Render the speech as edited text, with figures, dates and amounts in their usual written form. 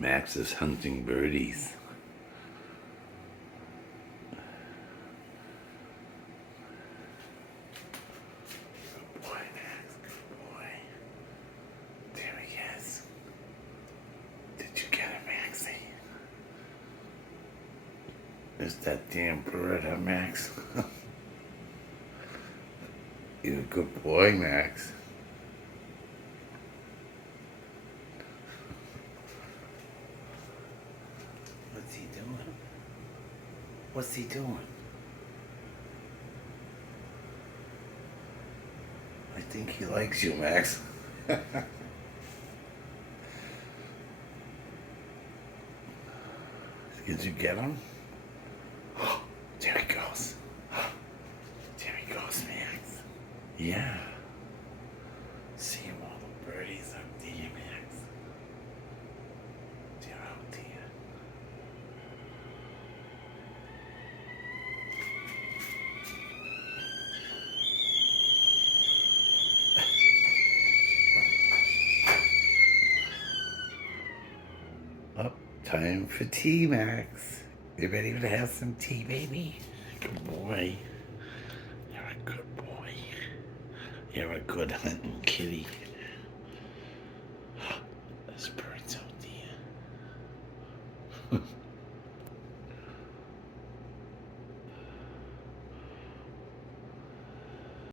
Max is hunting birdies. Good boy, Max. Good boy. There he is. Did you get him, Maxie? There's that damn bird, huh, Max? You're a good boy, Max. What's he doing? What's he doing? I think he likes you, Max. Did you get him? There he goes. There he goes, Max. Yeah. See him, all the birdies up there, Max. They're out there. Oh, time for tea, Max. You ready to have some tea, baby? Good boy. You're a good boy. You're a good hunting kitty.